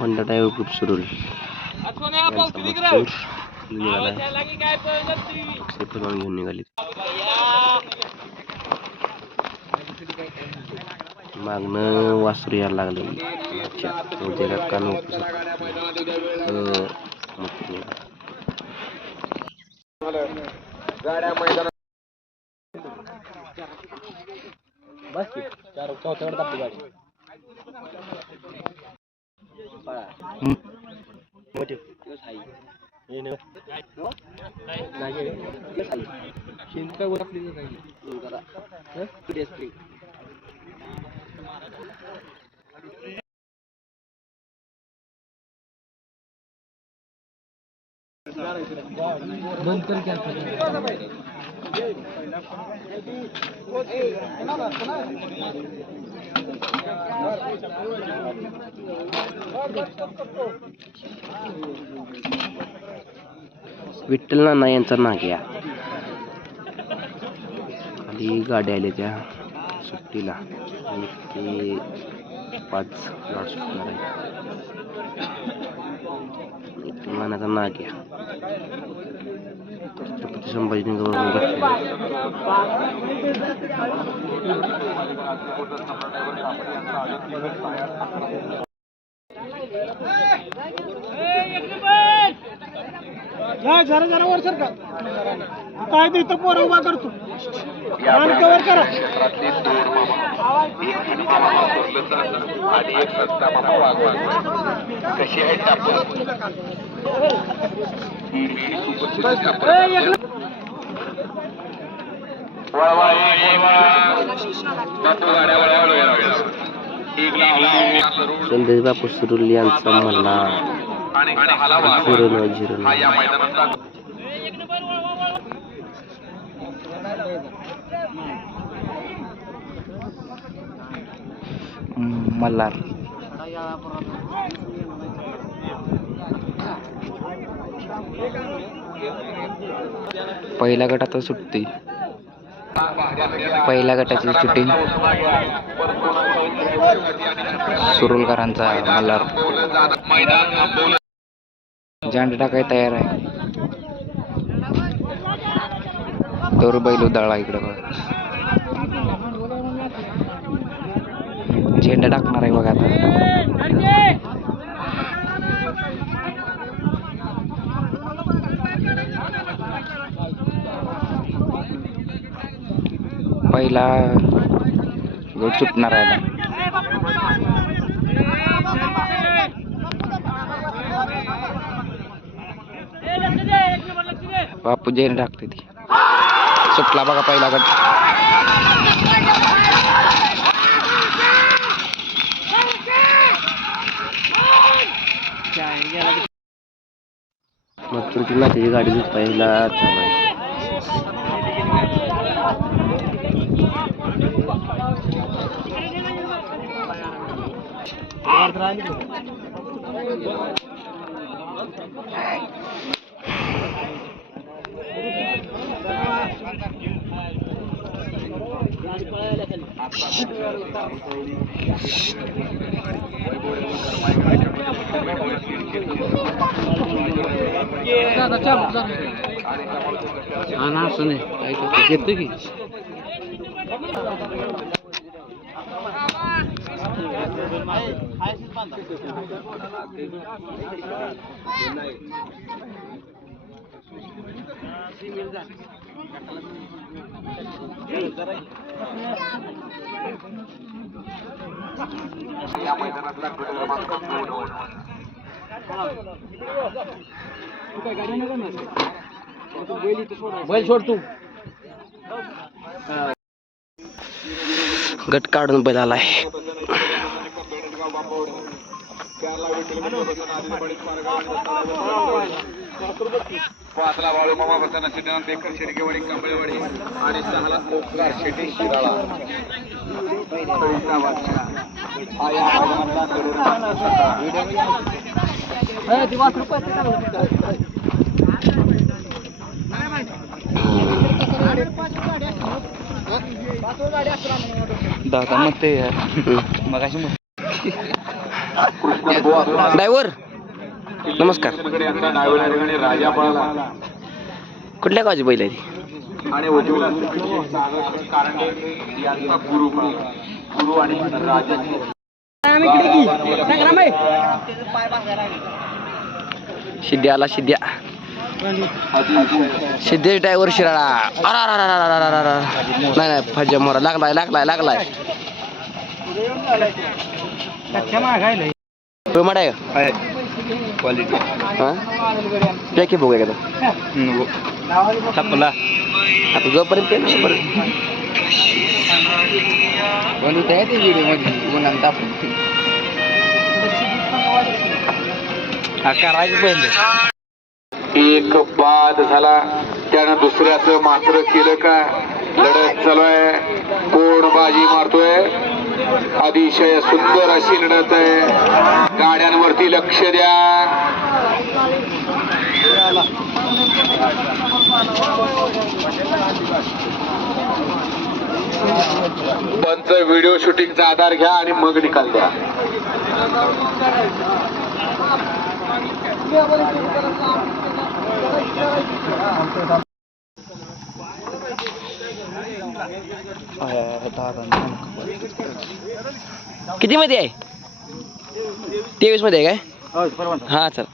बंडाटा group सुरू घेऊन निघाली. मागणं वासरू यायला लागलं. विठ्ठल नाना यांचा नाग्या खाली गाड्या आल्या त्या सुट्टीला आणि ते 5 लॉट सुटणार आहे. विठ्ठल नानाचा नाग्या छत्रपती संभाजीनगरवरून जरा वर सर का काय देतो पोर उभा करतो कवर करा. संदेश बापू सुरुल यांचा मला मल्हार पहिल्या गटात सुटते. पहिल्या गटाची शूटिंग सुरुलकरांचा मल्हार झेंडा टाकाय तयार आहे. दोर बैल उदाळा इकडे झेंडा टाकणार आहे बघा आता. पहिला गट सुटणार आहे. बापू झेंडा टाकते ती सुटला बघा पहिला गट. मथुरची नात्याची गाडी पहिला चालू आहे. की बैल सोड तू. गट काढून बैल आलाय. पाचला वाळू मामा बसताना सिद्धांत एकर शेडकेवाडी कंबळेवाडी आणि 6ला ओंकार शेटी शिराळा. दादा मग ते मगाशी कृष्ण बुवा ड्रायव्हर नमस्कार. यांचा डायव्हर या ठिकाणी राजा पळाला कुठल्या गावची बैल आहे ती? आणि उज्ज्वला कारंडे यांचा गुरु आणि राजाची सिद्ध्या आला सिद्ध्या. सिद्धेश ड्रायव्हर शिराळा. नाही नाही फज्जा मोरा लागलाय पेमेंट आहे का? क्वालिटी हां काय की बघूया का टपला आता जोपर्यंत पेमेंट बनवत आहे ते व्हिडिओ मध्ये उन्हांत करायचं पहिले. एक बाद झाला त्यानं दुसऱ्याचं मात्र केलं का लढत चालू आहे कोण बाजी मारतोय अतिशय सुंदर अशी लढत आहे गाड्यांवरती लक्ष द्या पंच व्हिडिओ शूटिंगचा आधार घ्या आणि मग निकाल द्या किती मध्ये आहे? 23 मध्ये आहे काय? हा चल.